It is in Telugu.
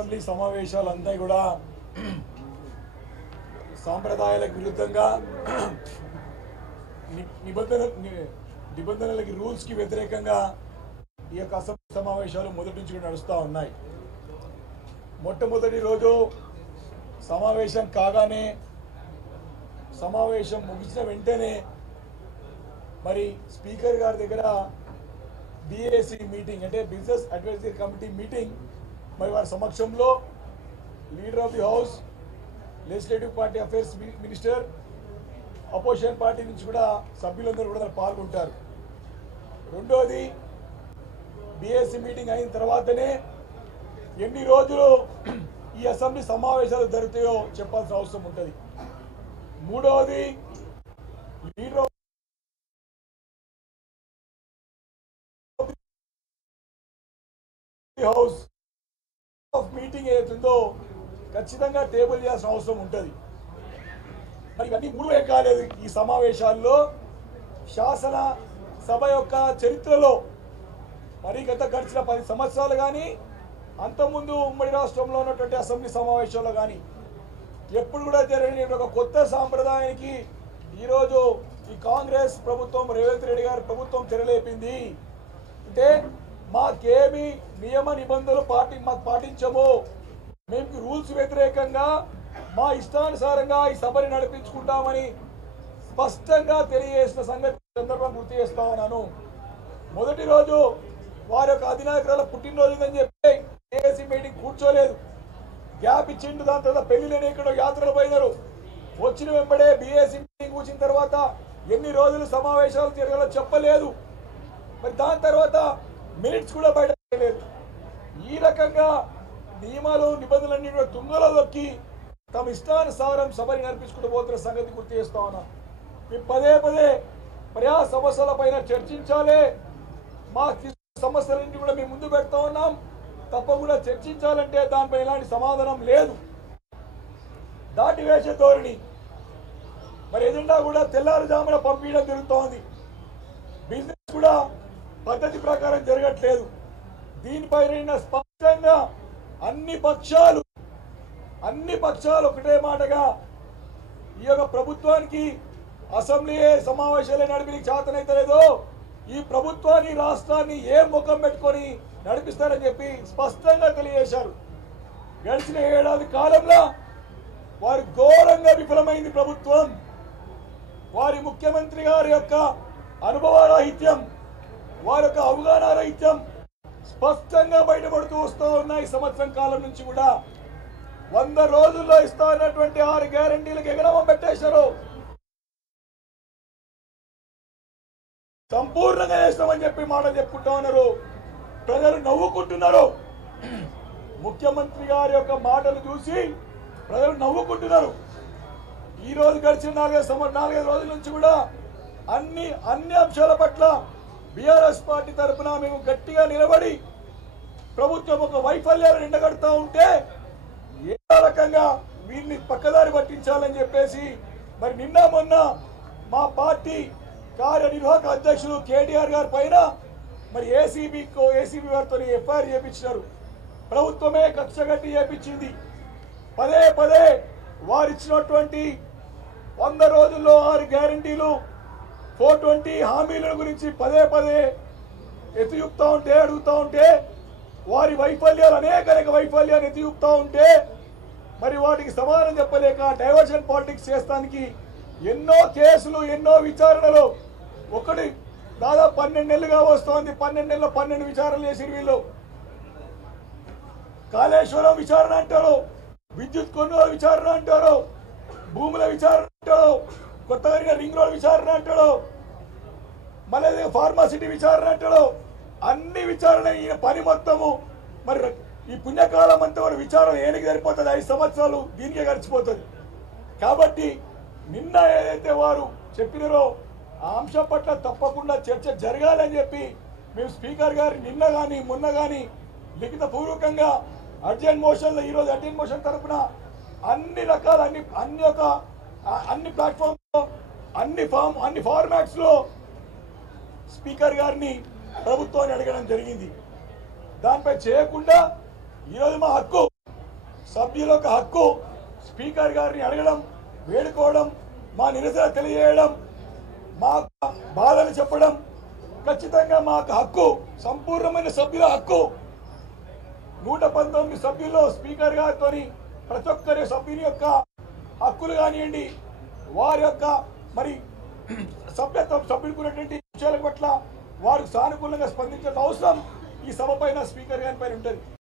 అసెంబ్లీ సమావేశాలంతా కూడా సాంప్రదాయాలకు విరుద్ధంగా నిబంధనలకి రూల్స్కి వ్యతిరేకంగా ఈ యొక్క అసెంబ్లీ సమావేశాలు మొదటి నుంచి నడుస్తూ ఉన్నాయి. మొట్టమొదటి రోజు సమావేశం కాగానే సమావేశం ముగిసిన వెంటనే మరి స్పీకర్ గారి దగ్గర BAC మీటింగ్ అంటే బిజినెస్ అడ్వైజరీ కమిటీ మీటింగ్ మరి వారి సమక్షంలో leader of the house, legislative party affairs minister, opposition party నుంచి కూడా సభ్యులందరూ కూడా పాల్గొంటారు. రెండోది BAC మీటింగ్ అయిన తర్వాతనే ఎన్ని రోజులు ఈ అసెంబ్లీ సమావేశాలు జరుగుతాయో చెప్పాల్సిన అవసరం ఉంటుంది. మూడవది లీడర్ హౌస్ ఆఫ్ మీటింగ్ ఏదైతుందో ఖచ్చితంగా టేబుల్ చేయాల్సిన అవసరం ఉంటుంది. మరి ఇవన్నీ మూడు కాలేదు. ఈ సమావేశాల్లో శాసన సభ యొక్క చరిత్రలో మరి గడిచిన 10 సంవత్సరాలు కానీ అంతకుముందు ఉమ్మడి రాష్ట్రంలో ఉన్నటువంటి అసెంబ్లీ సమావేశాల్లో కానీ ఎప్పుడు కూడా జరిగిన ఒక కొత్త సాంప్రదాయానికి ఈరోజు ఈ కాంగ్రెస్ ప్రభుత్వం, రేవంత్ రెడ్డి గారి ప్రభుత్వం తెరలేపింది. అంటే మాకేమి నియమ నిబంధనలు పాటించము, మేము రూల్స్ వ్యతిరేకంగా మా ఇష్టానుసారంగా ఈ సభని నడిపించుకుంటామని స్పష్టంగా తెలియజేసిన సంగతి సందర్భం గుర్తు చేస్తా ఉన్నాను. మొదటి రోజు వారి యొక్క అధినాయకురాల పుట్టినరోజు అని చెప్పి BAC మీటింగ్ కూర్చోలేదు, గ్యాప్ ఇచ్చిండు. దాని తర్వాత పెళ్లిలేని ఇక్కడ యాత్రలు పోయినారు. వచ్చిన వెంబడే BAC మీటింగ్ కూర్చిన తర్వాత ఎన్ని రోజులు సమావేశాలు జరగాలో చెప్పలేదు. మరి దాని తర్వాత మినిట్స్ కూడా బయట లేదు. ఈ రకంగా నియమాలు నిబంధనలన్నీ కూడా తుంగలో దొక్కి తమ ఇష్టానుసారం సభని నడిపించుకుంటూ పోతున్న సంగతి గుర్తు చేస్తా ఉన్నాం. మేము పదే ప్రజా సమస్యల పైన చర్చించాలి, మా సమస్యలన్నీ కూడా మేము ముందు పెడతా ఉన్నాం. తప్పకుండా చర్చించాలంటే దానిపై ఎలాంటి సమాధానం లేదు. దాటి వేసే ధోరణి, మరి ఎజెండా కూడా తెల్లారుజామున పంపించడం జరుగుతోంది. బిజినెస్ కూడా పద్ధతి ప్రకారం జరగట్లేదు. దీనిపైన స్పష్టంగా అన్ని పక్షాలు ఒకటే మాటగా ఈ యొక్క ప్రభుత్వానికి అసెంబ్లీ సమావేశాలే నడిపి చేతనైతలేదో ఈ ప్రభుత్వాన్ని, రాష్ట్రాన్ని ఏ ముఖం పెట్టుకొని నడిపిస్తారని చెప్పి స్పష్టంగా తెలియజేశారు. గడిచిన 7 ఏడాది కాలంలో వారి ఘోరంగా విఫలమైంది ప్రభుత్వం. వారి ముఖ్యమంత్రి గారి యొక్క అనుభవరాహిత్యం, వారి యొక్క అవగాహన రాహిత్యం స్పష్టంగా బయటపడుతూ వస్తూ ఉన్నాయి. సంవత్సరం కాలం నుంచి కూడా 100 రోజుల్లో ఇస్తానటువంటి 6 గ్యారంటీలకు ఎగరవం పెట్టేశారు. సంపూర్ణంగా చేస్తామని చెప్పి మాటలు చెప్పుకుంటా ఉన్నారు. ప్రజలు నవ్వుకుంటున్నారు. ముఖ్యమంత్రి గారి యొక్క మాటలు చూసి ప్రజలు నవ్వుకుంటున్నారు. ఈ రోజు గడిచిన 4-5 రోజుల నుంచి కూడా అన్ని అంశాల పట్ల బీఆర్ఎస్ పార్టీ తరఫున మేము గట్టిగా నిలబడి ప్రభుత్వం ఒక వైఫల్యాలను ఎండగడుతూ ఉంటే ఏ రకంగా వీరిని పక్కదారి పట్టించాలని చెప్పేసి మరి నిన్న మొన్న మా పార్టీ కార్యనిర్వాహక అధ్యక్షులు కేటీఆర్ గారి పైన మరి ఏసీబీ వారితో FIR చేయించినారు. ప్రభుత్వమే కక్షగట్టి చేయించింది. పదే వారు ఇచ్చినటువంటి 100 రోజుల్లో 6 గ్యారంటీలు 420 హామీల గురించి పదే ఎత్తియుక్తా ఉంటే, అడుగుతూ ఉంటే వారి వైఫల్యాలు అనేక వైఫల్యాలు ఎత్తియుక్తా ఉంటే మరి వాటికి సమాధానం చెప్పలేక డైవర్షన్ పాలిటిక్స్ చేస్తానికి ఎన్నో కేసులు, ఎన్నో విచారణలు, ఒకటి దాదాపు 12 నెలలుగా వస్తోంది. 12 నెలల్లో 12 విచారణలు చేసి వీళ్ళు కాళేశ్వరం విచారణ అంటారు, విద్యుత్ కొనుగోలు విచారణ అంటారు, భూముల విచారణ అంటాడు, కొత్తగా రింగ్ రోడ్ విచారణ అంటాడు, మళ్ళీ ఫార్మాసిటీ విచారణ అంటాడు. అన్ని విచారణ ఈయన పని మొత్తము మరి ఈ పుణ్యకాలం అంతా కూడా విచారణ ఏనికి సరిపోతుంది. 5 సంవత్సరాలు దీనికే గడిచిపోతుంది. కాబట్టి నిన్న ఏదైతే వారు చెప్పినారో ఆ అంశం పట్ల తప్పకుండా చర్చ జరగాలని చెప్పి మేము స్పీకర్ గారి నిన్న కానీ మొన్న కానీ లిఖిత పూర్వకంగా అర్జెంట్ మోషన్లో ఈరోజు అర్జెంట్ మోషన్ తరఫున అన్ని రకాల అన్ని ప్లాట్ఫామ్లో అన్ని ఫార్మాట్స్లో స్పీకర్ గారిని ప్రభుత్వాన్ని అడగడం జరిగింది. దానిపై చేయకుండా ఈరోజు మా హక్కు సభ్యుల యొక్క హక్కు స్పీకర్ గారిని అడగడం, వేడుకోవడం, మా నిరసన తెలియజేయడం, మా బాధను చెప్పడం ఖచ్చితంగా మాకు హక్కు, సంపూర్ణమైన సభ్యుల హక్కు. 119 సభ్యుల్లో స్పీకర్ గారితో ప్రతి ఒక్కరి సభ్యుని యొక్క హక్కులు కానివ్వండి, వారి యొక్క మరి సభ్యుడుకున్నటువంటి విషయాల పట్ల వారు సానుకూలంగా స్పందించాల్సిన అవసరం ఈ సభ పైన, స్పీకర్ గారి పైన ఉంటుంది.